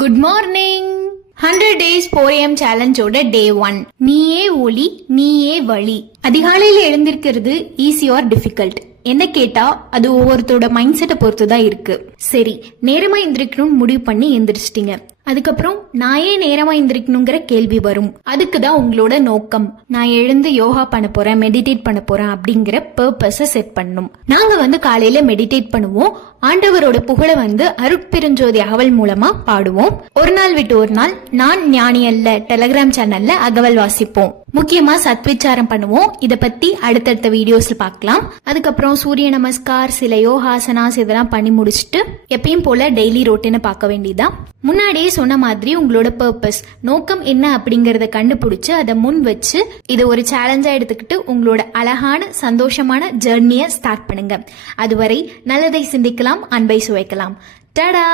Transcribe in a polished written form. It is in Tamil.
Good morning. 100 days 4 AM சேலஞ்சோட டே 1. நீயே ஒளி நீயே வழி. அதிகாலையில எழுந்திருக்கிறது ஈஸி ஆர் டிஃபிகல்ட் என்ன கேட்டா அது ஒவ்வொருத்தரோட மைண்ட் செட்டை பொறுத்து தான் இருக்கு. சரி, நேரமா எந்திரிக்கணும்னு முடிவு பண்ணி எந்திரிச்சிட்டீங்க. அதுக்கப்புறம் நான் ஏன் நேரமா எந்திரிக்கணுங்கிற கேள்வி வரும். அதுக்குதான் உங்களோட நோக்கம். நான் எழுந்து யோகா பண்ண போறேன், மெடிடேட் பண்ண போறேன் அப்படிங்கிற பர்பஸ செட் பண்ணணும். நாங்க காலையில மெடிடேட் பண்ணுவோம். ஆண்டவரோட புகழை அருட்பெருஞ்சோதி அகவல் மூலமா பாடுவோம். ஒரு நாள் விட்டு ஒரு நாள் நான் ஞானி அல்ல டெலிகிராம் சேனல்ல அகவல் வாசிப்போம். முக்கியமா சத்விச்சாரம் பண்ணுவோம். இத பத்தி அடுத்தடுத்த வீடியோஸ்ல பார்க்கலாம். அதுக்கப்புறம் சூரிய நமஸ்கார், சில யோகாசனாஸ் இதெல்லாம் பண்ணி முடிச்சுட்டு எப்பயும் போல டெய்லி ரொட்டீனை பார்க்க வேண்டியதான். முன்னாடியே சொன்ன மாதிரி உங்களோட பர்பஸ் நோக்கம் என்ன அப்படிங்கறத கண்டுபிடிச்சு அதை முன் வச்சு இதை ஒரு சேலஞ்சா எடுத்துக்கிட்டு உங்களோட அழகான சந்தோஷமான ஜர்னியை ஸ்டார்ட் பண்ணுங்க. அதுவரை நல்லதை சிந்திக்கலாம், அன்பை சுவைக்கலாம். டடா.